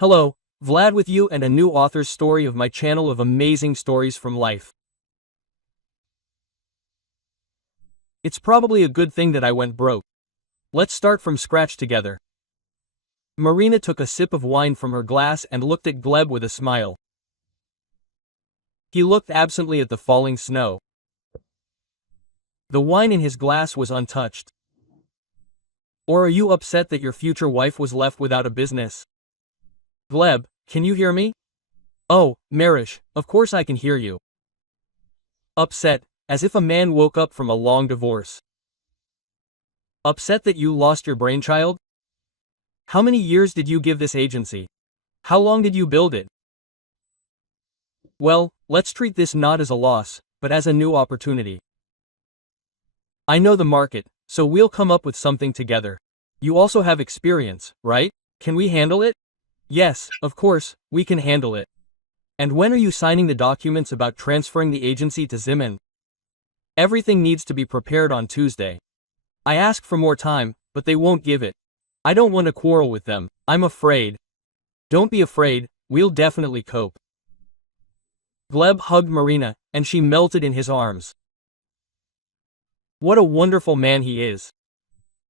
Hello, Vlad with you and a new author's story of my channel of amazing stories from life. It's probably a good thing that I went broke. Let's start from scratch together. Marina took a sip of wine from her glass and looked at Gleb with a smile. He looked absently at the falling snow. The wine in his glass was untouched. Or are you upset that your future wife was left without a business? Gleb, can you hear me? Oh, Marish, of course I can hear you. Upset, as if a man woke up from a long divorce. Upset that you lost your brainchild? How many years did you give this agency? How long did you build it? Well, let's treat this not as a loss, but as a new opportunity. I know the market, so we'll come up with something together. You also have experience, right? Can we handle it? Yes, of course, we can handle it. And when are you signing the documents about transferring the agency to Zimin? Everything needs to be prepared on Tuesday. I asked for more time, but they won't give it. I don't want to quarrel with them, I'm afraid. Don't be afraid, we'll definitely cope. Gleb hugged Marina, and she melted in his arms. What a wonderful man he is.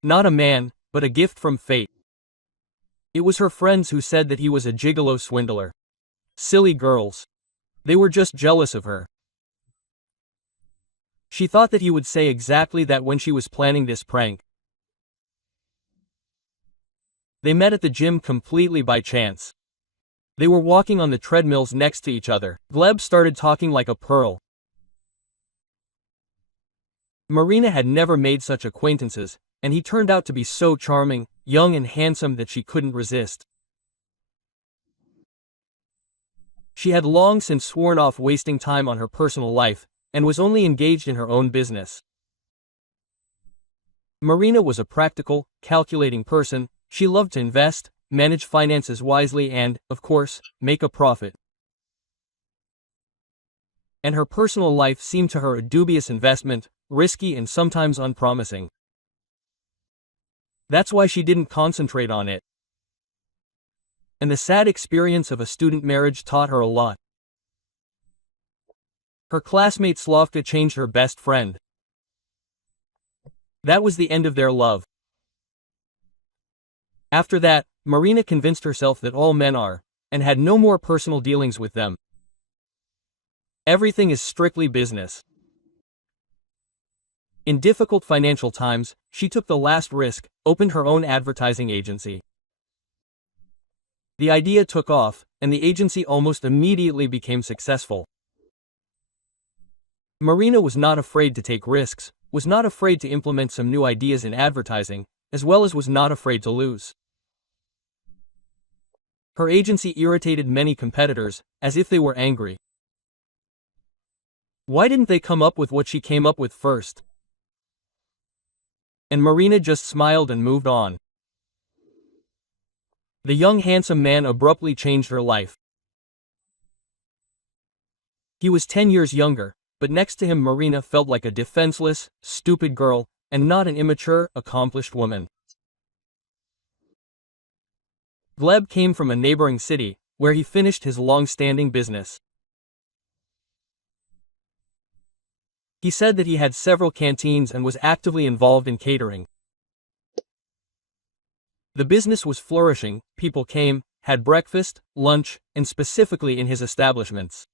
Not a man, but a gift from fate. It was her friends who said that he was a gigolo swindler. Silly girls. They were just jealous of her. She thought that he would say exactly that when she was planning this prank. They met at the gym completely by chance. They were walking on the treadmills next to each other. Gleb started talking like a pearl. Marina had never made such acquaintances, and he turned out to be so charming, young and handsome that she couldn't resist. She had long since sworn off wasting time on her personal life, and was only engaged in her own business. Marina was a practical, calculating person. She loved to invest, manage finances wisely and, of course, make a profit. And her personal life seemed to her a dubious investment, risky and sometimes unpromising. That's why she didn't concentrate on it. And the sad experience of a student marriage taught her a lot. Her classmate Slavka changed her best friend. That was the end of their love. After that, Marina convinced herself that all men are, and had no more personal dealings with them. Everything is strictly business. In difficult financial times, she took the last risk, opened her own advertising agency. The idea took off, and the agency almost immediately became successful. Marina was not afraid to take risks, was not afraid to implement some new ideas in advertising, as well as was not afraid to lose. Her agency irritated many competitors, as if they were angry. Why didn't they come up with what she came up with first? And Marina just smiled and moved on. The young handsome man abruptly changed her life. He was 10 years younger, but next to him Marina felt like a defenseless, stupid girl, and not an immature, accomplished woman. Gleb came from a neighboring city, where he finished his long-standing business. He said that he had several canteens and was actively involved in catering. The business was flourishing, people came, had breakfast, lunch, and specifically in his establishments.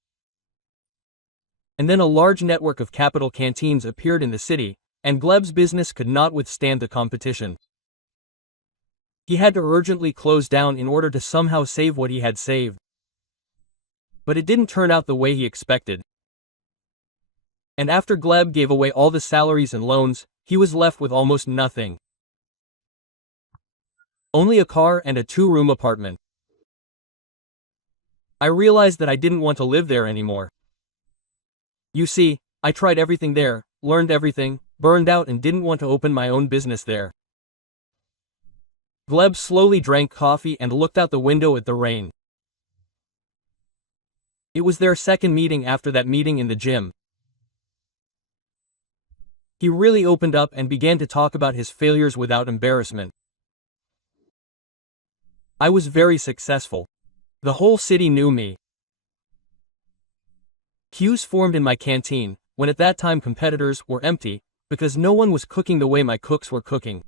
And then a large network of capital canteens appeared in the city, and Gleb's business could not withstand the competition. He had to urgently close down in order to somehow save what he had saved. But it didn't turn out the way he expected. And after Gleb gave away all the salaries and loans, he was left with almost nothing. Only a car and a 2-room apartment. I realized that I didn't want to live there anymore. You see, I tried everything there, learned everything, burned out and didn't want to open my own business there. Gleb slowly drank coffee and looked out the window at the rain. It was their second meeting after that meeting in the gym. He really opened up and began to talk about his failures without embarrassment. I was very successful. The whole city knew me. Queues formed in my canteen, when at that time competitors were empty, because no one was cooking the way my cooks were cooking.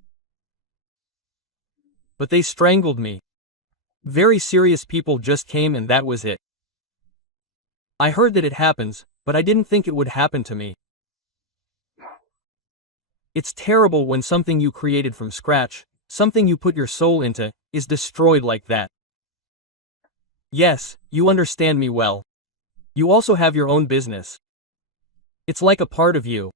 But they strangled me. Very serious people just came and that was it. I heard that it happens, but I didn't think it would happen to me. It's terrible when something you created from scratch, something you put your soul into, is destroyed like that. Yes, you understand me well. You also have your own business. It's like a part of you.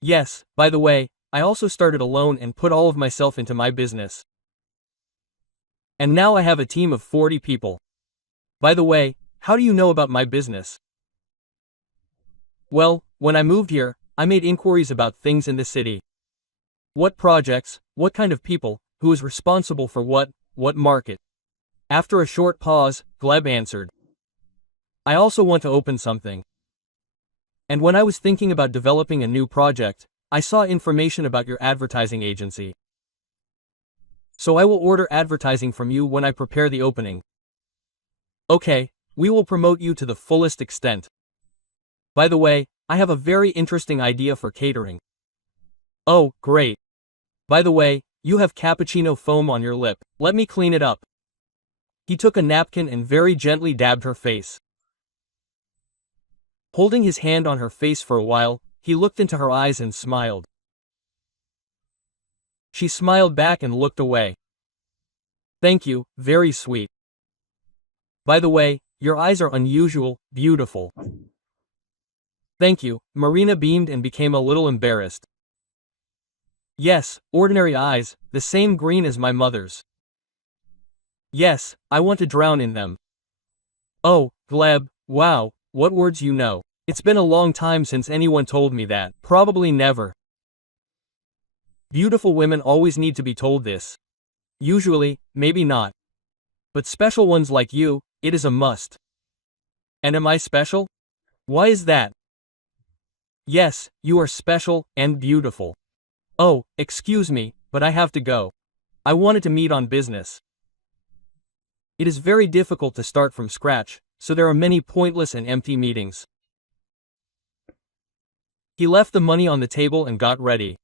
Yes, by the way, I also started alone and put all of myself into my business. And now I have a team of 40 people. By the way, how do you know about my business? Well, when I moved here, I made inquiries about things in the city. What projects, what kind of people, who is responsible for what market? After a short pause, Gleb answered. I also want to open something. And when I was thinking about developing a new project, I saw information about your advertising agency. So I will order advertising from you when I prepare the opening. Okay, we will promote you to the fullest extent. By the way, I have a very interesting idea for catering. Oh, great. By the way, you have cappuccino foam on your lip. Let me clean it up. He took a napkin and very gently dabbed her face. Holding his hand on her face for a while, he looked into her eyes and smiled. She smiled back and looked away. Thank you, very sweet. By the way, your eyes are unusual, beautiful. Thank you, Marina beamed and became a little embarrassed. Yes, ordinary eyes, the same green as my mother's. Yes, I want to drown in them. Oh, Gleb, wow, what words you know. It's been a long time since anyone told me that. Probably never. Beautiful women always need to be told this. Usually, maybe not. But special ones like you, it is a must. And am I special? Why is that? Yes, you are special and beautiful. Oh, excuse me, but I have to go. I wanted to meet on business. It is very difficult to start from scratch, so there are many pointless and empty meetings. He left the money on the table and got ready.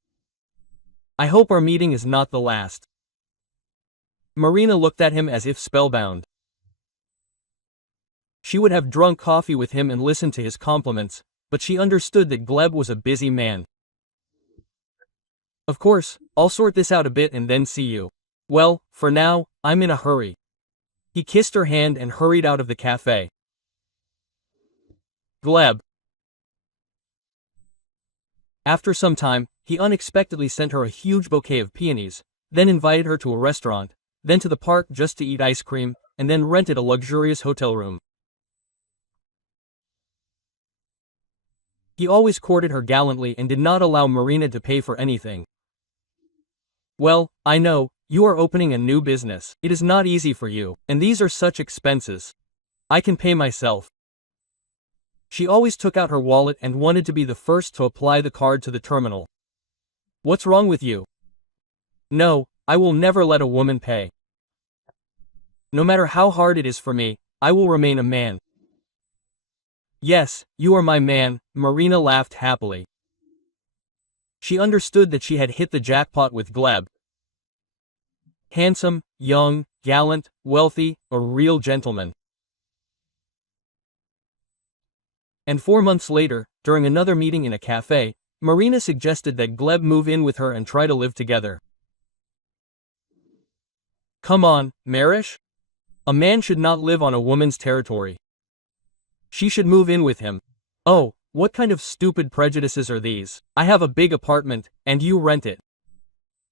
I hope our meeting is not the last. Marina looked at him as if spellbound. She would have drunk coffee with him and listened to his compliments, but she understood that Gleb was a busy man. Of course, I'll sort this out a bit and then see you. Well, for now, I'm in a hurry. He kissed her hand and hurried out of the cafe. Gleb. After some time, he unexpectedly sent her a huge bouquet of peonies, then invited her to a restaurant, then to the park just to eat ice cream, and then rented a luxurious hotel room. He always courted her gallantly and did not allow Marina to pay for anything. Well, I know, you are opening a new business. It is not easy for you, and these are such expenses. I can pay myself. She always took out her wallet and wanted to be the first to apply the card to the terminal. What's wrong with you? No, I will never let a woman pay. No matter how hard it is for me, I will remain a man. Yes, you are my man, Marina laughed happily. She understood that she had hit the jackpot with Gleb. Handsome, young, gallant, wealthy, a real gentleman. And 4 months later, during another meeting in a cafe, Marina suggested that Gleb move in with her and try to live together. Come on, Marish? A man should not live on a woman's territory. She should move in with him. Oh, what kind of stupid prejudices are these? I have a big apartment, and you rent it.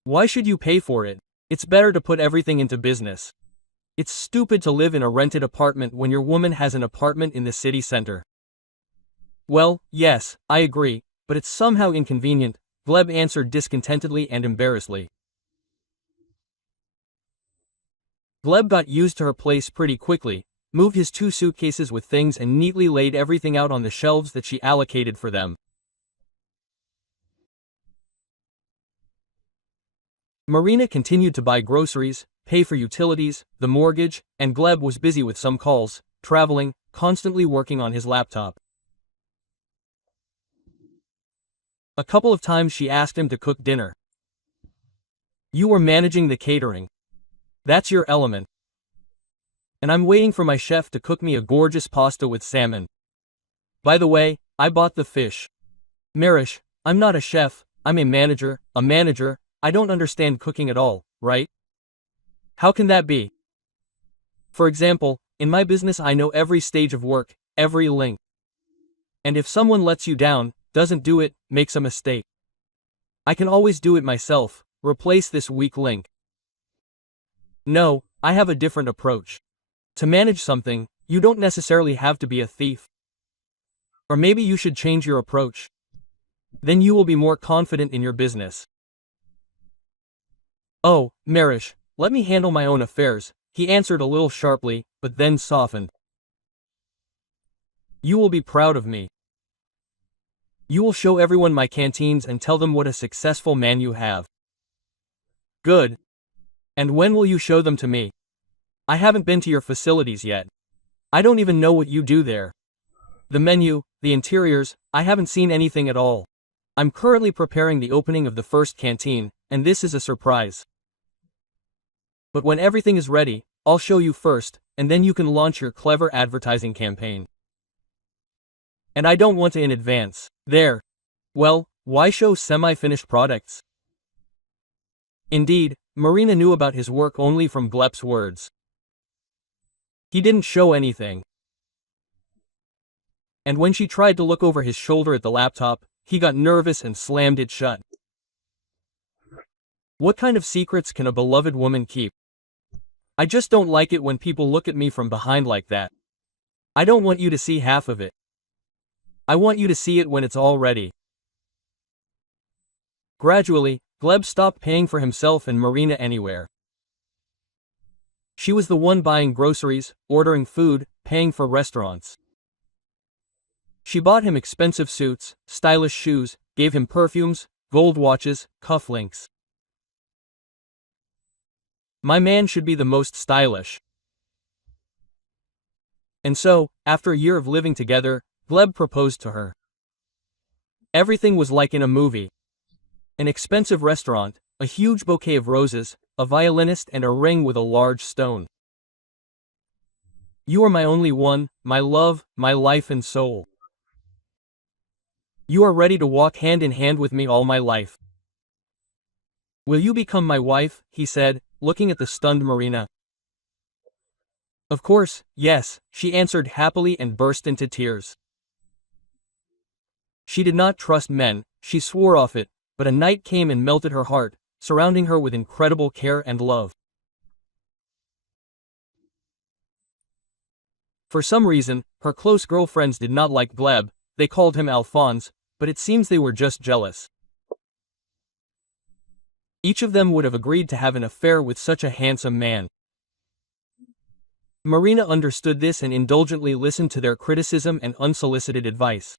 Why should you pay for it? It's better to put everything into business. It's stupid to live in a rented apartment when your woman has an apartment in the city center. Well, yes, I agree, but it's somehow inconvenient, Gleb answered discontentedly and embarrassedly. Gleb got used to her place pretty quickly, moved his 2 suitcases with things and neatly laid everything out on the shelves that she allocated for them. Marina continued to buy groceries, pay for utilities, the mortgage, and Gleb was busy with some calls, traveling, constantly working on his laptop. A couple of times she asked him to cook dinner. You were managing the catering. That's your element. And I'm waiting for my chef to cook me a gorgeous pasta with salmon. By the way, I bought the fish. Marish, I'm not a chef, I'm a manager. I don't understand cooking at all, right? How can that be? For example, in my business I know every stage of work, every link. And if someone lets you down, doesn't do it, makes a mistake, I can always do it myself, replace this weak link. No, I have a different approach. To manage something, you don't necessarily have to be a thief. Or maybe you should change your approach. Then you will be more confident in your business. Oh, Marish, let me handle my own affairs, he answered a little sharply, but then softened. You will be proud of me. You will show everyone my canteens and tell them what a successful man you have. Good. And when will you show them to me? I haven't been to your facilities yet. I don't even know what you do there. The menu, the interiors, I haven't seen anything at all. I'm currently preparing the opening of the first canteen, and this is a surprise. But when everything is ready, I'll show you first, and then you can launch your clever advertising campaign. And I don't want to in advance. There. Well, why show semi-finished products? Indeed, Marina knew about his work only from Gleb's words. He didn't show anything. And when she tried to look over his shoulder at the laptop, he got nervous and slammed it shut. What kind of secrets can a beloved woman keep? I just don't like it when people look at me from behind like that. I don't want you to see half of it. I want you to see it when it's all ready. Gradually, Gleb stopped paying for himself and Marina anywhere. She was the one buying groceries, ordering food, paying for restaurants. She bought him expensive suits, stylish shoes, gave him perfumes, gold watches, cufflinks. My man should be the most stylish. And so, after a year of living together, Gleb proposed to her. Everything was like in a movie. An expensive restaurant, a huge bouquet of roses, a violinist and a ring with a large stone. You are my only one, my love, my life and soul. You are ready to walk hand in hand with me all my life. Will you become my wife? He said, looking at the stunned Marina. Of course, yes, she answered happily and burst into tears. She did not trust men, she swore off it, but a night came and melted her heart, surrounding her with incredible care and love. For some reason, her close girlfriends did not like Gleb, they called him Alphonse, but it seems they were just jealous. Each of them would have agreed to have an affair with such a handsome man. Marina understood this and indulgently listened to their criticism and unsolicited advice.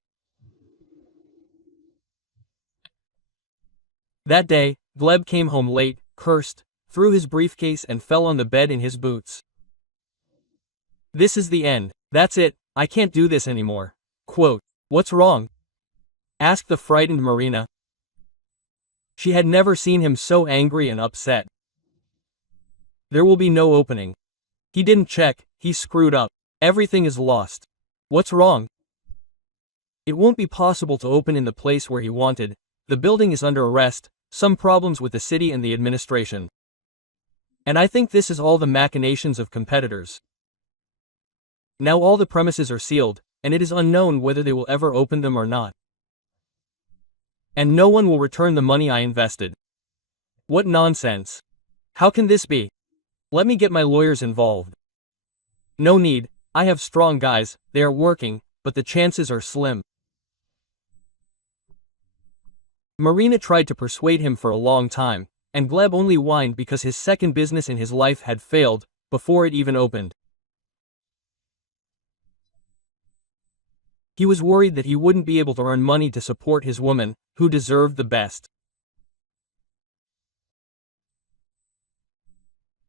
That day, Gleb came home late, cursed, threw his briefcase and fell on the bed in his boots. This is the end. That's it, I can't do this anymore. Quote, what's wrong? Asked the frightened Marina. She had never seen him so angry and upset. There will be no opening. He didn't check, he screwed up. Everything is lost. What's wrong? It won't be possible to open in the place where he wanted. The building is under arrest, some problems with the city and the administration. And I think this is all the machinations of competitors. Now all the premises are sealed, and it is unknown whether they will ever open them or not. And no one will return the money I invested. What nonsense. How can this be? Let me get my lawyers involved. No need, I have strong guys, they are working, but the chances are slim. Marina tried to persuade him for a long time, and Gleb only whined because his second business in his life had failed, before it even opened. He was worried that he wouldn't be able to earn money to support his woman, who deserved the best.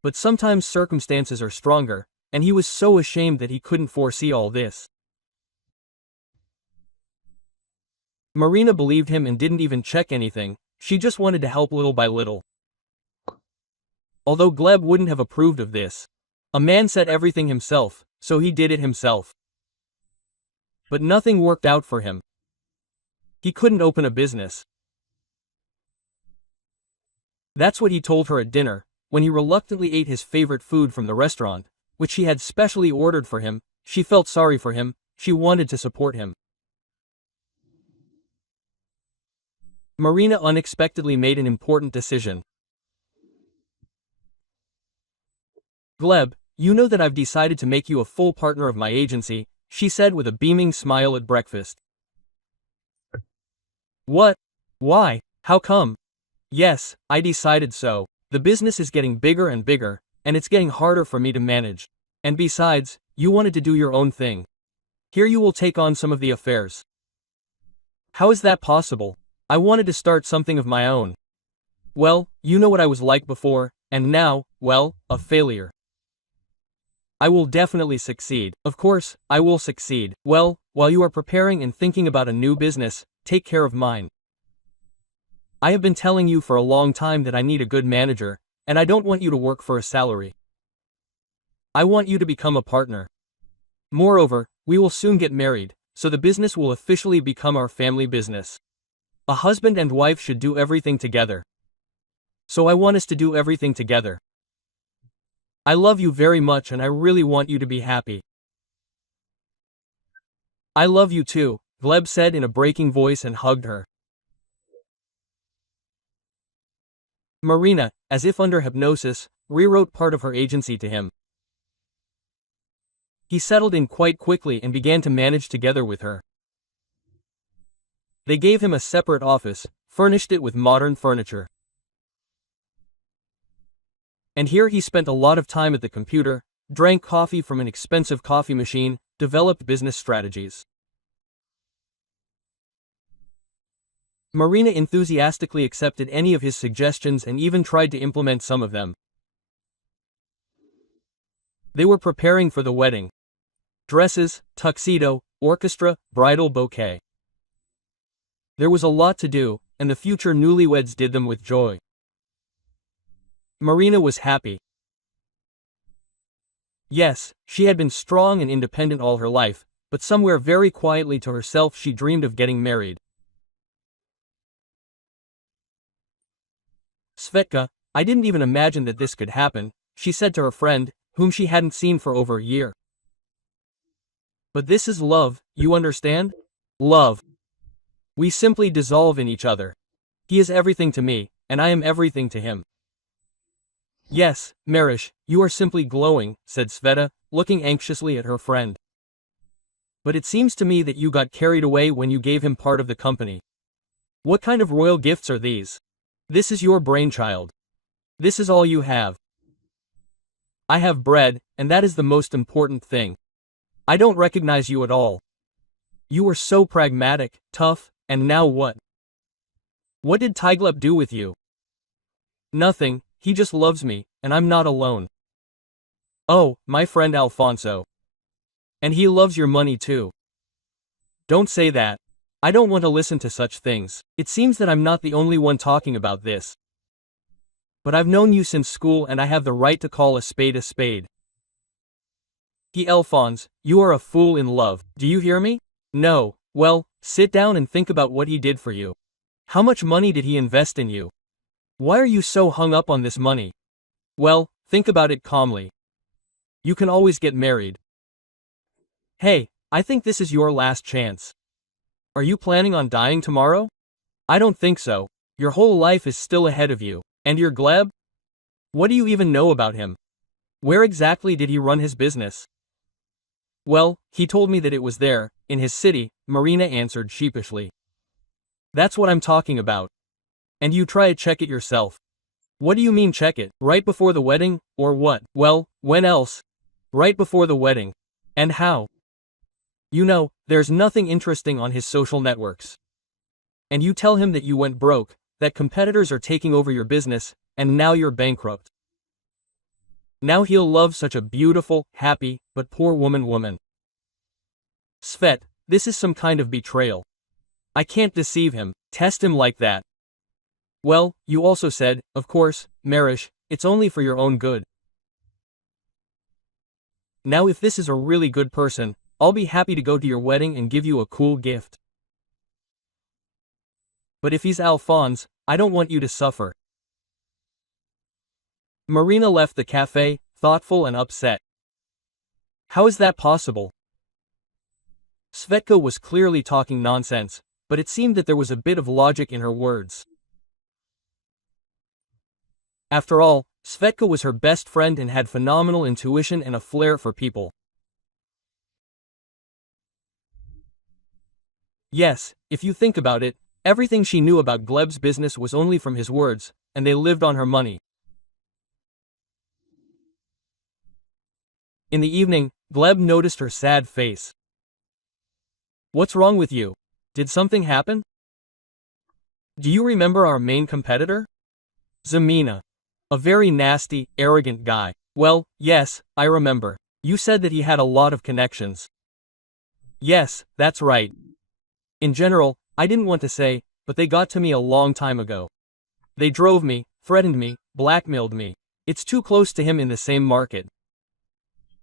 But sometimes circumstances are stronger, and he was so ashamed that he couldn't foresee all this. Marina believed him and didn't even check anything, she just wanted to help little by little. Although Gleb wouldn't have approved of this. A man said everything himself, so he did it himself. But nothing worked out for him. He couldn't open a business. That's what he told her at dinner, when he reluctantly ate his favorite food from the restaurant, which she had specially ordered for him. She felt sorry for him, she wanted to support him. Marina unexpectedly made an important decision. Gleb, you know that I've decided to make you a full partner of my agency, she said with a beaming smile at breakfast. What? Why? How come? Yes, I decided so. The business is getting bigger and bigger, and it's getting harder for me to manage. And besides, you wanted to do your own thing. Here you will take on some of the affairs. How is that possible? I wanted to start something of my own. Well, you know what I was like before, and now, well, a failure. I will definitely succeed. Of course, I will succeed. Well, while you are preparing and thinking about a new business, take care of mine. I have been telling you for a long time that I need a good manager, and I don't want you to work for a salary. I want you to become a partner. Moreover, we will soon get married, so the business will officially become our family business. A husband and wife should do everything together. So I want us to do everything together. I love you very much and I really want you to be happy. I love you too, Gleb said in a breaking voice and hugged her. Marina, as if under hypnosis, rewrote part of her agency to him. He settled in quite quickly and began to manage together with her. They gave him a separate office, furnished it with modern furniture. And here he spent a lot of time at the computer, drank coffee from an expensive coffee machine, developed business strategies. Marina enthusiastically accepted any of his suggestions and even tried to implement some of them. They were preparing for the wedding. Dresses, tuxedo, orchestra, bridal bouquet. There was a lot to do, and the future newlyweds did them with joy. Marina was happy. Yes, she had been strong and independent all her life, but somewhere very quietly to herself she dreamed of getting married. Svetka, I didn't even imagine that this could happen, she said to her friend, whom she hadn't seen for over a year. But this is love, you understand? Love. We simply dissolve in each other. He is everything to me, and I am everything to him. Yes, Marish, you are simply glowing, said Sveta, looking anxiously at her friend. But it seems to me that you got carried away when you gave him part of the company. What kind of royal gifts are these? This is your brainchild. This is all you have. I have bread, and that is the most important thing. I don't recognize you at all. You were so pragmatic, tough, and now what? What did Tyglep do with you? Nothing, he just loves me, and I'm not alone. Oh, my friend Alfonso. And he loves your money too. Don't say that. I don't want to listen to such things. It seems that I'm not the only one talking about this. But I've known you since school and I have the right to call a spade a spade. Alphonse, you are a fool in love, do you hear me? No, well, sit down and think about what he did for you. How much money did he invest in you? Why are you so hung up on this money? Well, think about it calmly. You can always get married. Hey, I think this is your last chance. Are you planning on dying tomorrow? I don't think so. Your whole life is still ahead of you. And your Gleb? What do you even know about him? Where exactly did he run his business? Well, he told me that it was there, in his city, Marina answered sheepishly. That's what I'm talking about. And you try to check it yourself. What do you mean check it? Right before the wedding, or what? Well, when else? Right before the wedding. And how? You know, there's nothing interesting on his social networks. And you tell him that you went broke, that competitors are taking over your business, and now you're bankrupt. Now he'll love such a beautiful, happy, but poor woman. Svet, this is some kind of betrayal. I can't deceive him, test him like that. Well, you also said, of course, Marish, it's only for your own good. Now if this is a really good person, I'll be happy to go to your wedding and give you a cool gift. But if he's Alphonse, I don't want you to suffer. Marina left the cafe, thoughtful and upset. How is that possible? Svetka was clearly talking nonsense, but it seemed that there was a bit of logic in her words. After all, Svetka was her best friend and had phenomenal intuition and a flair for people. Yes, if you think about it, everything she knew about Gleb's business was only from his words, and they lived on her money. In the evening, Gleb noticed her sad face. What's wrong with you? Did something happen? Do you remember our main competitor? Zemina. A very nasty, arrogant guy. Well, yes, I remember. You said that he had a lot of connections. Yes, that's right. In general, I didn't want to say, but they got to me a long time ago. They drove me, threatened me, blackmailed me. It's too close to him in the same market.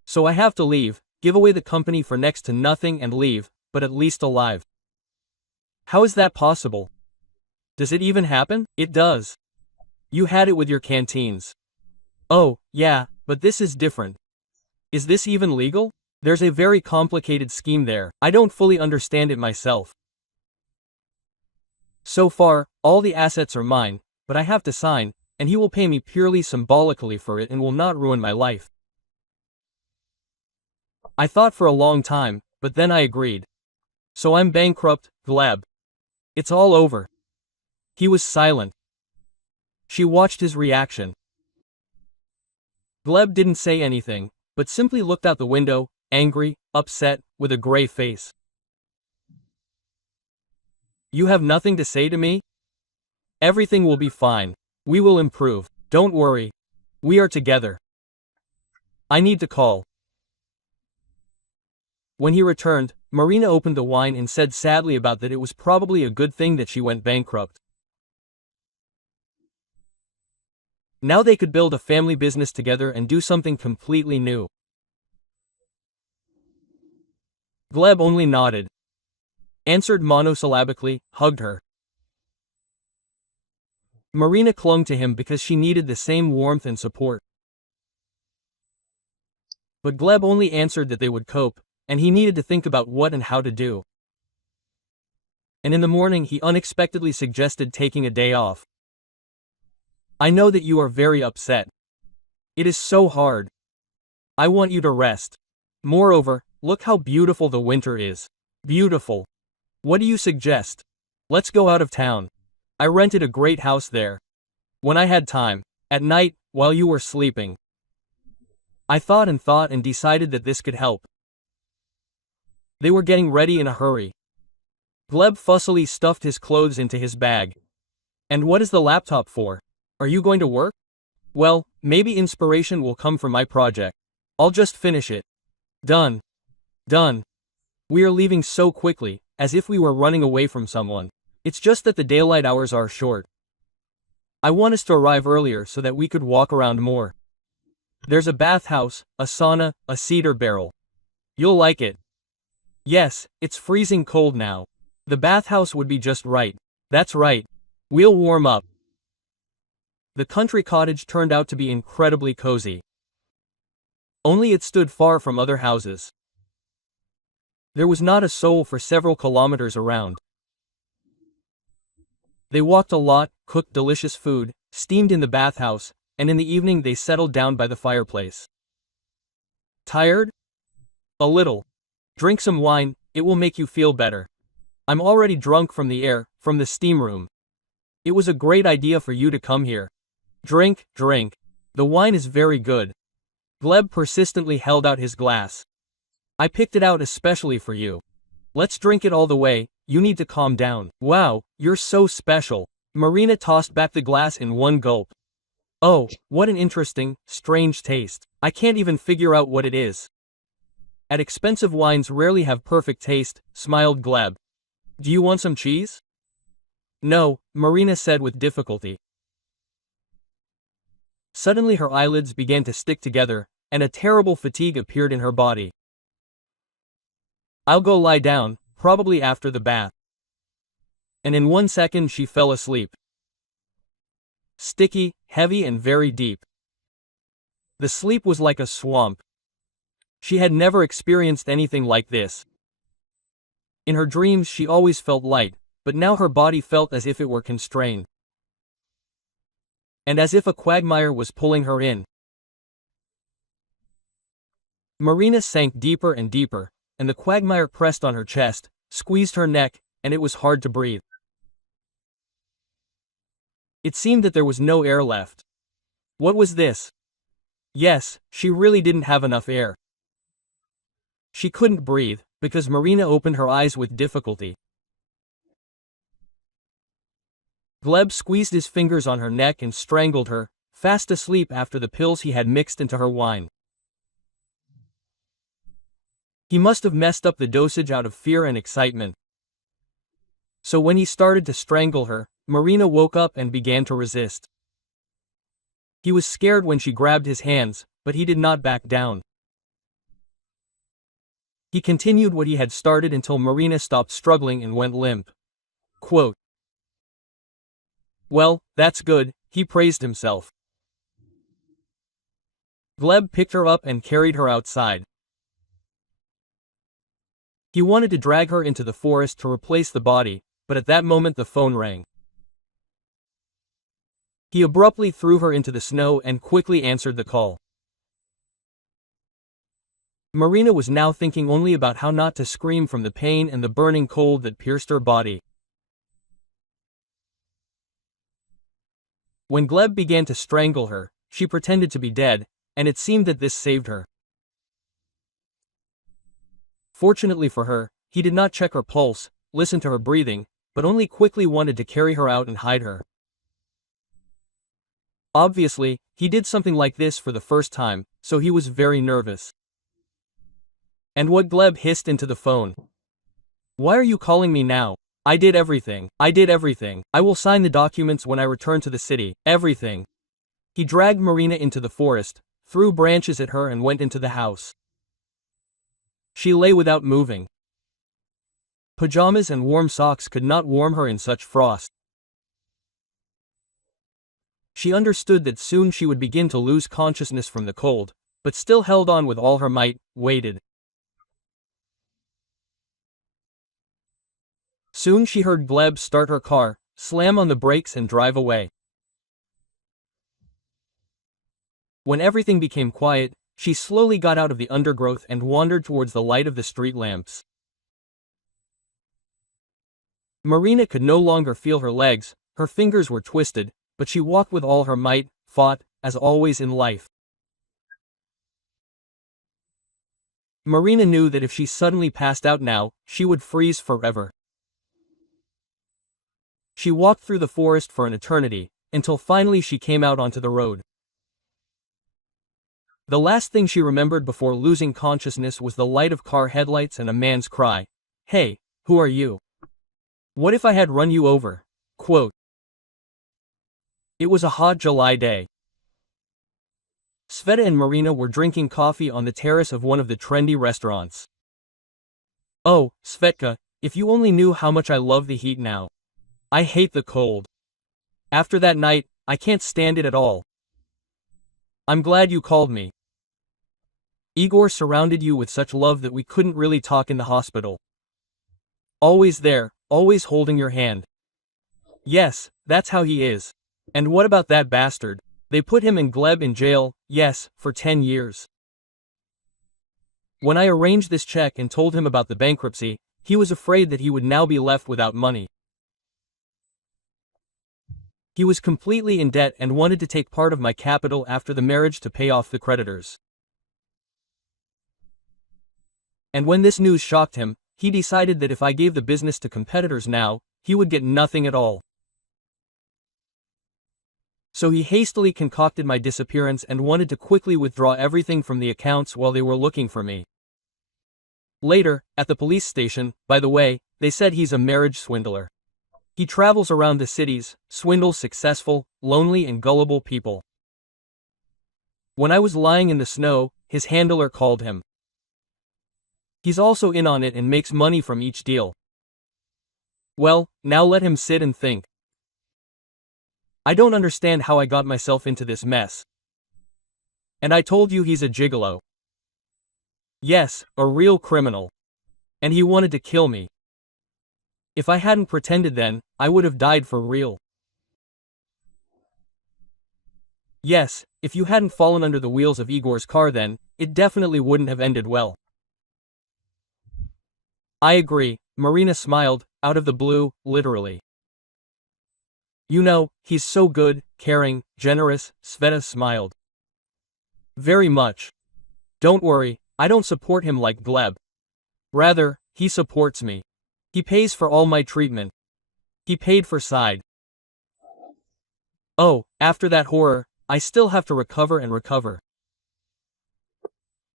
So I have to leave, give away the company for next to nothing and leave, but at least alive. How is that possible? Does it even happen? It does. You had it with your canteens. Oh, yeah, but this is different. Is this even legal? There's a very complicated scheme there. I don't fully understand it myself. So far, all the assets are mine, but I have to sign, and he will pay me purely symbolically for it and will not ruin my life. I thought for a long time, but then I agreed. So I'm bankrupt, Gleb. It's all over. He was silent. She watched his reaction. Gleb didn't say anything, but simply looked out the window, angry, upset, with a gray face. You have nothing to say to me? Everything will be fine. We will improve. Don't worry. We are together. I need to call. When he returned, Marina opened the wine and said sadly about that it was probably a good thing that she went bankrupt. Now they could build a family business together and do something completely new. Gleb only nodded. Answered monosyllabically, hugged her. Marina clung to him because she needed the same warmth and support. But Gleb only answered that they would cope, and he needed to think about what and how to do. And in the morning he unexpectedly suggested taking a day off. I know that you are very upset. It is so hard. I want you to rest. Moreover, look how beautiful the winter is. Beautiful. What do you suggest? Let's go out of town. I rented a great house there. When I had time, at night, while you were sleeping. I thought and decided that this could help. They were getting ready in a hurry. Gleb fussily stuffed his clothes into his bag. And what is the laptop for? Are you going to work? Well, maybe inspiration will come from my project. I'll just finish it. Done. Done. We are leaving so quickly, as if we were running away from someone. It's just that the daylight hours are short. I want us to arrive earlier so that we could walk around more. There's a bathhouse, a sauna, a cedar barrel. You'll like it. Yes, it's freezing cold now. The bathhouse would be just right. That's right. We'll warm up. The country cottage turned out to be incredibly cozy. Only it stood far from other houses. There was not a soul for several kilometers around. They walked a lot, cooked delicious food, steamed in the bathhouse, and in the evening they settled down by the fireplace. Tired? A little. Drink some wine, it will make you feel better. I'm already drunk from the air, from the steam room. It was a great idea for you to come here. Drink, drink. The wine is very good. Gleb persistently held out his glass. I picked it out especially for you. Let's drink it all the way, you need to calm down. Wow, you're so special. Marina tossed back the glass in one gulp. Oh, what an interesting, strange taste. I can't even figure out what it is. At expensive wines rarely have perfect taste, smiled Gleb. Do you want some cheese? No, Marina said with difficulty. Suddenly her eyelids began to stick together, and a terrible fatigue appeared in her body. I'll go lie down, probably after the bath. And in 1 second she fell asleep. Sticky, heavy and very deep. The sleep was like a swamp. She had never experienced anything like this. In her dreams she always felt light, but now her body felt as if it were constrained. And as if a quagmire was pulling her in. Marina sank deeper and deeper, and the quagmire pressed on her chest, squeezed her neck, and it was hard to breathe. It seemed that there was no air left. What was this? Yes, she really didn't have enough air. She couldn't breathe, because Marina opened her eyes with difficulty. Gleb squeezed his fingers on her neck and strangled her, fast asleep after the pills he had mixed into her wine. He must have messed up the dosage out of fear and excitement. So when he started to strangle her, Marina woke up and began to resist. He was scared when she grabbed his hands, but he did not back down. He continued what he had started until Marina stopped struggling and went limp. Quote, "Well, that's good," he praised himself. Gleb picked her up and carried her outside. He wanted to drag her into the forest to replace the body, but at that moment the phone rang. He abruptly threw her into the snow and quickly answered the call. Marina was now thinking only about how not to scream from the pain and the burning cold that pierced her body. When Gleb began to strangle her, she pretended to be dead, and it seemed that this saved her. Fortunately for her, he did not check her pulse, listen to her breathing, but only quickly wanted to carry her out and hide her. Obviously, he did something like this for the first time, so he was very nervous. And what Gleb hissed into the phone. "Why are you calling me now? I did everything. I did everything. I will sign the documents when I return to the city. Everything." He dragged Marina into the forest, threw branches at her and went into the house. She lay without moving. Pajamas and warm socks could not warm her in such frost. She understood that soon she would begin to lose consciousness from the cold, but still held on with all her might, waited. Soon she heard Gleb start her car, slam on the brakes and drive away. When everything became quiet, she slowly got out of the undergrowth and wandered towards the light of the street lamps. Marina could no longer feel her legs, her fingers were twisted, but she walked with all her might, fought, as always in life. Marina knew that if she suddenly passed out now, she would freeze forever. She walked through the forest for an eternity, until finally she came out onto the road. The last thing she remembered before losing consciousness was the light of car headlights and a man's cry, "Hey, who are you? What if I had run you over?" Quote. It was a hot July day. Sveta and Marina were drinking coffee on the terrace of one of the trendy restaurants. "Oh, Svetka, if you only knew how much I love the heat now. I hate the cold. After that night, I can't stand it at all. I'm glad you called me. Igor surrounded you with such love that we couldn't really talk in the hospital. Always there, always holding your hand. Yes, that's how he is. And what about that bastard? They put him and Gleb in jail, yes, for 10 years. When I arranged this check and told him about the bankruptcy, he was afraid that he would now be left without money. He was completely in debt and wanted to take part of my capital after the marriage to pay off the creditors. And when this news shocked him, he decided that if I gave the business to competitors now, he would get nothing at all. So he hastily concocted my disappearance and wanted to quickly withdraw everything from the accounts while they were looking for me. Later, at the police station, by the way, they said he's a marriage swindler. He travels around the cities, swindles successful, lonely and gullible people. When I was lying in the snow, his handler called him. He's also in on it and makes money from each deal. Well, now let him sit and think. I don't understand how I got myself into this mess. And I told you he's a gigolo. Yes, a real criminal. And he wanted to kill me. If I hadn't pretended then, I would have died for real. Yes, if you hadn't fallen under the wheels of Igor's car then, it definitely wouldn't have ended well. I agree, Marina smiled, out of the blue, literally. You know, he's so good, caring, generous, Sveta smiled. Very much. Don't worry, I don't support him like Gleb. Rather, he supports me. He pays for all my treatment. He paid for side. Oh, after that horror, I still have to recover and recover.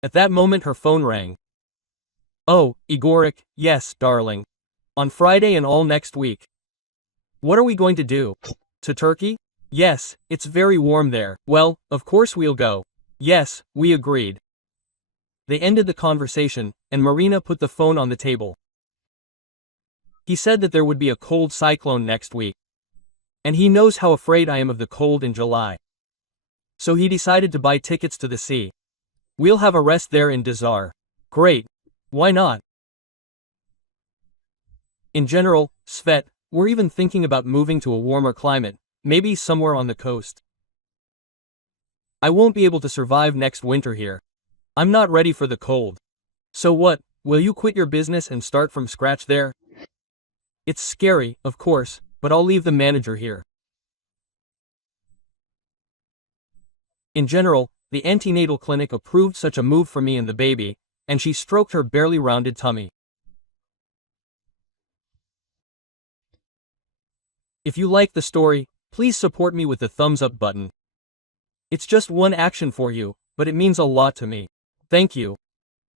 At that moment her phone rang. Oh, Igoric, yes, darling. On Friday and all next week. What are we going to do? To Turkey? Yes, it's very warm there. Well, of course we'll go. Yes, we agreed. They ended the conversation, and Marina put the phone on the table. He said that there would be a cold cyclone next week. And he knows how afraid I am of the cold in July. So he decided to buy tickets to the sea. We'll have a rest there in Dizar. Great. Why not? In general, Svet, we're even thinking about moving to a warmer climate, maybe somewhere on the coast. I won't be able to survive next winter here. I'm not ready for the cold. So what, will you quit your business and start from scratch there? It's scary, of course, but I'll leave the manager here. In general, the antenatal clinic approved such a move for me and the baby, and she stroked her barely rounded tummy. If you like the story, please support me with the thumbs up button. It's just one action for you, but it means a lot to me. Thank you.